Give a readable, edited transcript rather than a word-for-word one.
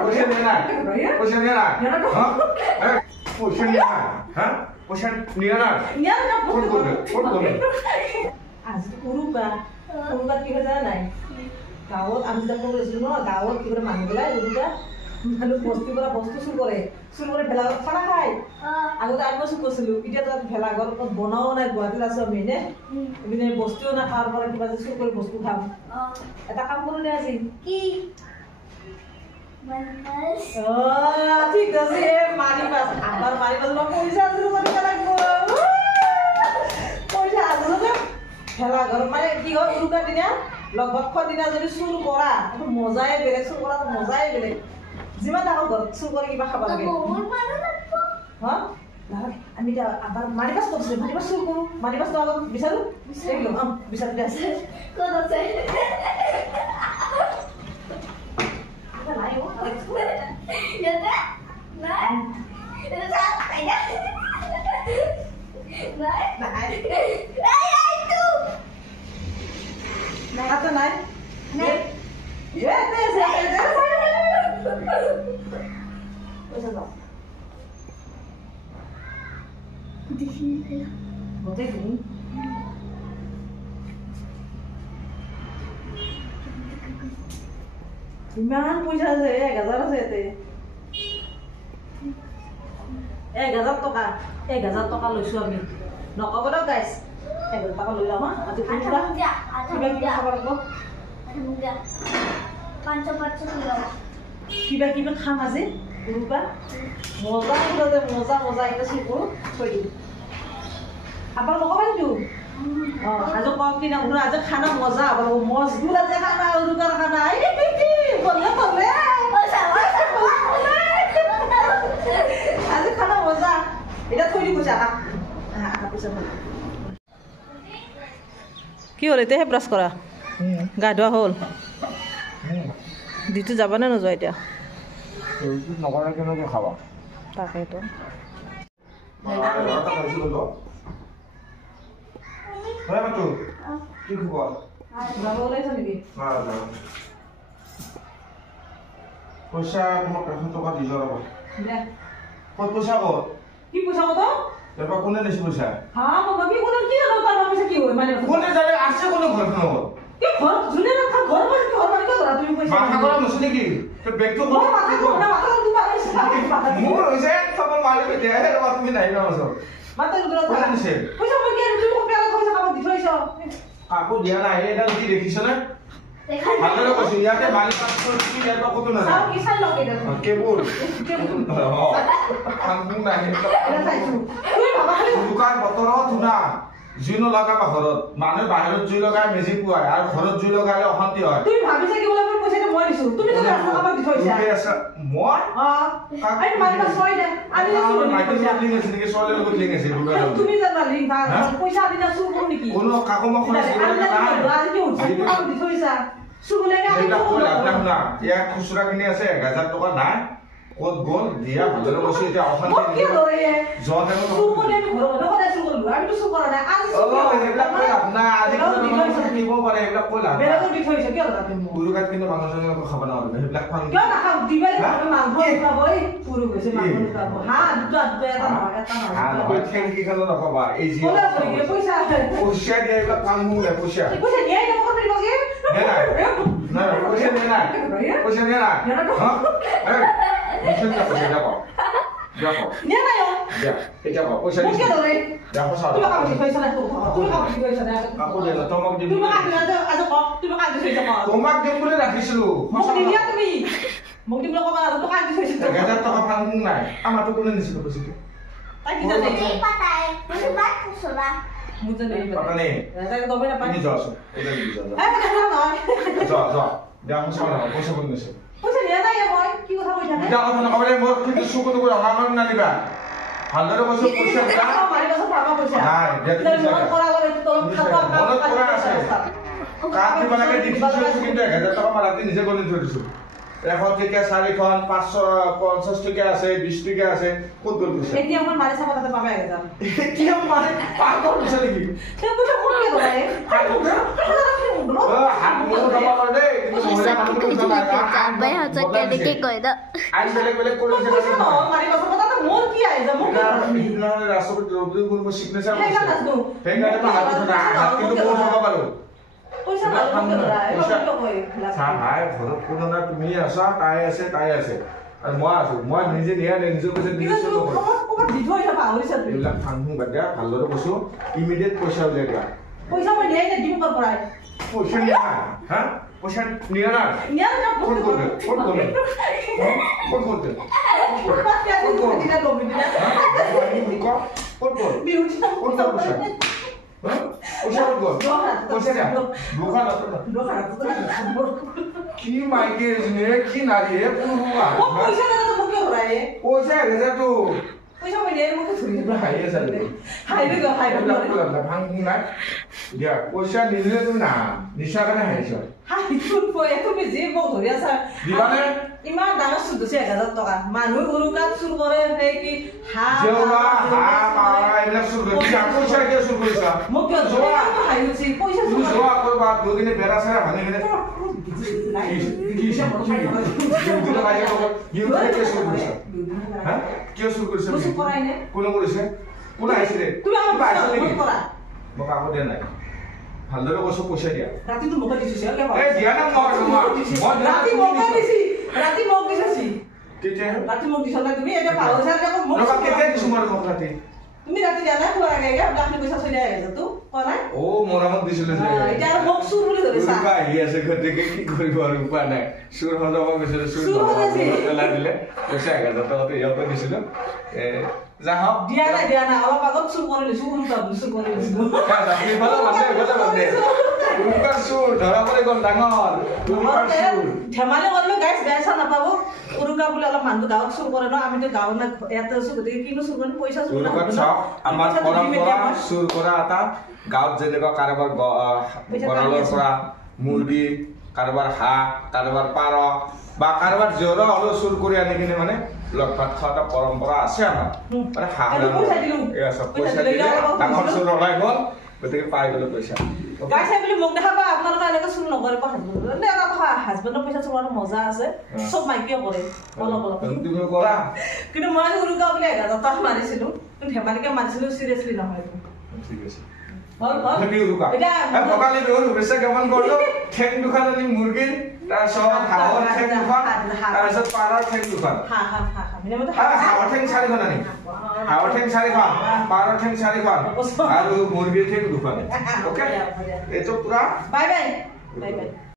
পয়সা নিয়ে না পয়সা নিয়ে না পয়সা নিয়ে না হ্যাঁ পয়সা নিয়ে না ফোন করবে আজ উৰুকা কি হয় জানা নাই গাঁৱত আমি যেতিয়া কৰিছিলো ন গাঁৱত কি কৰে মানুহবিলাক উৰুকা মানুহ বস্তিৰ পৰা বস্তু চুৰ কৰে ভেলাঘৰত খানা খায় আগতে আমিও চুৰ কৰিছিলো এতিয়া তাত ভেলাঘৰ বনাও নাই গুৱাহাটীত আছো আমি নে মানে বস্তুও না খাৱাৰ পৰা কিবা যে চুৰ কৰি বস্তু খাম এটা কাম কৰো দে আজি কি ঠিক আছে মাৰি পাছ আমাৰ মাৰি পাছ পইচা আছে পইচা আছে ভেলাঘৰ মানে কি হয় উৰুকাৰ দিনা লগভগৰ দিনা যদি চুৰ কৰা সেইটো মজাই বেলেগ চুৰ কৰা মজাই বেলেগ যিমান ডাঙৰ ঘৰত চুৰ কৰি কিবা খাব লাগে হা আমি এতিয়া আবাৰ মাৰি পাছ কৰিছিলো মাৰি পাছ চুৰ কৰোঁ মাৰি পাছটো অলপ বিচাৰোঁ বিচাৰোঁ দে আছে ক'ত আছে নাই ইমান পইচা আছে 1000 আছে ইয়াতে 1000 টকা 1000 টকা লৈছো আমি নকব ন গাইছ 1000 টকা লৈ লম আজি কিবা খাব লাগিব কিবা কিবা খাম আজি উৰুকা মজা মজা এটা চুৰ কৰোঁ থৈ দিম আবার নকবা কিন্তু आज कम दिन आज खाना मजा अब मजबूत आज खाना उरुकार खाना बोले बोले आज खाना मजा এটা থৈ দিব যা কি হল এতেহে ব্ৰাছ কৰা গা ধোৱা হ'ল ডিউটি যাবা নে নোযোৱা এতিয়া নকৰা কেনেকৈ খাবা তাকেতো হয় বাটু কি খবৰ যাব ওলাইছ নেকি পইচা তোমাক 100 টকা দি যাও দে কত পইচা কত কি পইচা কত এবা কোনে দিছে পইচা হ্যাঁ বাবা কি কোনে কি জানো তার পয়সা কি হয় মানে কোনে জানে আছে কোনে ঘরখানো কি ঘর জুনে না ঘর মানে কি ঘর মানে কি ধরা তুমি পয়সা মাথা করা নছে নাকি তো ব্যাগটো কত মাথা তুমি পারিস মোর হইছে তখন মালিক দে আর তুমি নাই না ওসব মাথা দুটো কোনে দিছে পয়সা মই কি তুমি কো পেলা পয়সা কাম দি থইছ কাকো দিয়া নাই এটা কি দেখিছ না দেখাই ভালো কইছি ইয়াতে মালিক পাঁচশো কি এটা কত না সাও কি সাল লগে এটা কেবল কামু নাই এটা চাইছো তুই বাবা খালি দোকান বতর ধুনা জুই নলগাবা ঘৰত মানুহে বাহিৰত জুই লগাই মেজি পুৱায় আৰু ঘৰত জুই লগালে অশান্তি হয় তুমি ভাবিছা কি বলে পইচাটা মই দিছো তুমি তো ৰাস্তা কাম দি থইছা তুমি আছে মই আই মালিক ছয় দে আমি দিছো মাইকেল লিং আছে নেকি ছয়লে লগত লিং আছে তুমি জানা লিং পইচা আমি না সুর কোন নেকি কোনো কাকো মই খৰচ কৰিব নাই আজি কি কাম দি থইছা সুলে গা এটা কই আপনা ইয়াক খুচরা কিনে আছে 1000 টাকা নাই কত গল দিয়া ভালো বসে এটা অশান্তি কি ধরে জোন হেন সুর কোনে ঘর ঘর কথা সুর করলু আমি তো সুর করা না আজি এটা কই আপনা আজি নিব পারে এটা কই লাভ বেলা দি থইছে কি কথা তুমি পুরুকাত কিন্তু মানুষজনক খাব না হবে হেবিলাক ফান কিয় না খাও দিবাই মাংস খাবই পুরু গৈছে মাংস খাব হ্যাঁ দুটা এটা না কই ঠেং কি খালো নকবা এই জি পয়সা পয়সা দিয়ে এটা কাম হুলে পয়সা পয়সা নিয়ে যাব কত দিব কি না পয়সা নিয়ে না পয়সা নিয়ে না হ্যাঁ পয়সা পয়সা যাবো যাবো নিয়ে না যা এটা যাবো পয়সা নিয়ে কি ধরে যাবো সারা তুমি কাম পয়সা না তুমি কাম পয়সা না কাকো দে না তোমাক দিবি তুমি কাম আজ তুমি কাম দিছ না তোমাক দিম বলে রাখিছিলো মোক দিয়া তুমি মোক দিম কবা না তো কাম দিছ 1000 টাকা ফান নাই আমার তো কোনে নিছিল পয়সা তাই কি জানে এই পাতায় তুমি বাত কুছলা মুজে নেই পাতা নেই তাই তো বেনা পানি যাও এটা দিবি যাও হ্যাঁ না না যাও যাও দেখো সারা পয়সা কোন নিছে পয়সা নিয়ে নাই মই কি কথা কই থাকে এটা কথা না কইলে মোর কিন্তু সুকত করে আমার না দিবা হাজারে বছর পয়সা দিলা মারি বছর পাবা পয়সা নাই যেতে মন করা গলে তো খাওয়া মনত করা আছে কাজ দিবা লাগে দিছিস কিন্তু 1000 টাকা মারাতে নিজে গণিত ধরিছো এখন থেকে 4খন 550 টাকা আছে 20 টাকা আছে কত গল পয়সা এটি আমার মারি সাথে পাবে আগে যা কি মানে পাগল পয়সা নাকি সে পয়সা কোন কে ধরে হাত মোর দাবা করে দে পিছত কি কৈ দিলে যাবাই সঁচাকে এনেকে কয় ন আইন বেলেগ কৰি আছে পইচা ন মাৰি কথা কথা মোৰ কি আই যাব মোক নহলে ৰাষ্ট্ৰপতি দ্ৰৌপদী মুৰ্মু সিগনেচাৰ হেগা নাজনো সেইকাৰণে মই হাত কিন্তু বহুত হ'ব পাৰো পইচা নাজনো ভাই ঘৰত কোনো না তুমি আছা তাই আছে আৰু মই আছো মই নিজে নিজে কৈছে নিজে চলো ক'ৰবাত দি থৈ আহিবা পাহৰিছা তুমি এইবিলাক ফাংফুং বাদ দিয়া ভালদৰে কৈছো ইমিডিয়েট পইচা উলিয়াই দিয়া পইচা মই নিয়াই নে দিম কৰ পৰাই পইচা নিয়া হা পইচা নিয়া না নিয়া না ফোন করবে ফোন করবে দিনা লবি দিনা ফোন কর বিউটি ফোন কর পয়সা পয়সা কর পয়সা না দোকান কি মাইকে নে কি নারী রে পুরুয়া পয়সা না তো মুকে হরায় পয়সা গেছে তো পয়সা মই নিয়ে মুকে ধরি এটা হাইয়ে যাবে হাইবে ভাঙ না দিয়া পয়সা নিলে তুমি না নিশা কানে হাইছ হাই ফুট পয় তুমি যে মোক ধৰি আছা দিবানে ইমান ডাঙৰ সুদছে 1000 টকা মানুহ উৰুকাত চুৰ কৰে সেই কি হা জেওৰা হা মাৰা এইবিলাক চুৰ কৰি পইচা কিয় চুৰ কৰিছা মোক কিয় জোৱা হাই উঠি পইচা তুমি চুৰ জোৱা কৰবা দুদিনে বেৰা চাৰা ভাঙি কিনে কিয় চুৰ কৰিছা কোনে কৰিছে কোনে আহিছিলে তুমি আমাক কৰা মোক আকৌ দিয়া নাই ভালদৰে কৈছো পইচা দিয়া ৰাতি তো মোক দিছিস কে এই দিয়া না মই ৰাতি মোক দিছি ৰাতি মোক দিছি কেতিয়া ৰাতি মোক দিছ না তুমি এটা পাহৰিছা কে মোক ৰবা কেতিয়া দিছো মই মোক ৰাতি তুমি ৰাতি জানা খোৱাৰ আগে আগে আপনি পইচা চলি আহিছে তো কোৱা ও মৰামত দিছিলে যে এতিয়া আৰু মোক চুৰ বুলি ধৰিছা উৰুকা আহি আছে গতিকে কি কৰিব আৰু উপায় নাই চুৰ হৈ যাব গৈছিলে চুৰ পেলাই দিলে পইচা 1000 টকাটো ইয়াতে দিছিলো যা হওক দিয়া না অলপ আগত চুৰ কৰি লৈছো উৰুকা চুৰ কৰি লৈছো আপনি ভালো বাদে উৰুকা চুৰ ধৰা পৰে গল ডাঙৰ উৰুকা চুৰ ধেমালি কৰিলে গাইছ বেয়া নাপাব উৰুকা বুলি অলপ মানুহ গাঁৱত চুৰ কৰে ন আমিতো গাঁৱত না ইয়াতে আছো গতিকে কিনো চুৰ কৰিম পইচা চুৰ উৰুকাত চাওক আমাৰ পৰম্পৰা চুৰ কৰা এটা গাঁৱত যেনেকুৱা কাৰোবাৰ গড়ালৰ পৰা মুৰ্গী কাৰোবাৰ হাঁহ কাৰোবাৰ পাৰ বা কাৰোবাৰ জেওৰা হ'লেও চুৰ কৰি আনি কিনে মানে লগ ভাত খোৱা এটা পৰম্পৰা আছে আমাৰ মানে হাঁহ পইচা দিলে ডাঙৰ চুৰ ওলাই গ'ল গতিকে পাই গ'লো পইচা গাইছে বুলি মোক দেখাবা আপোনালোকে এনেকে চুৰ নকৰিব হাজবেণ্ডৰ পইচা চুৰোৱাৰ মজা আছে চব মাইকিয়ে কৰে অলপ অলপ তুমি কৰা কিন্তু মই উৰুকা বুলি 1000 টকা মাৰিছিলো কিন্তু ধেমালিকে মাৰিছিলো চিৰিয়াছলি নহয় ঠিক আছে হল উৰুকা ভোগালী বিহুৰ শুভেচ্ছা জ্ঞাপন কৰিলো ঠেং দুখন আনি মুৰ্গীৰ তাৰপিছত হাঁহৰ ঠেং দুখন তাৰপিছত পাৰৰ ঠেং দুখন হাঁহৰ ঠেং 4খন আনি হাঁহৰ ঠেং 4খন পাৰৰ ঠেং 4খন আৰু মুৰ্গীৰ ঠেং 2খন ওকে এইটো পুৰা বাই বাই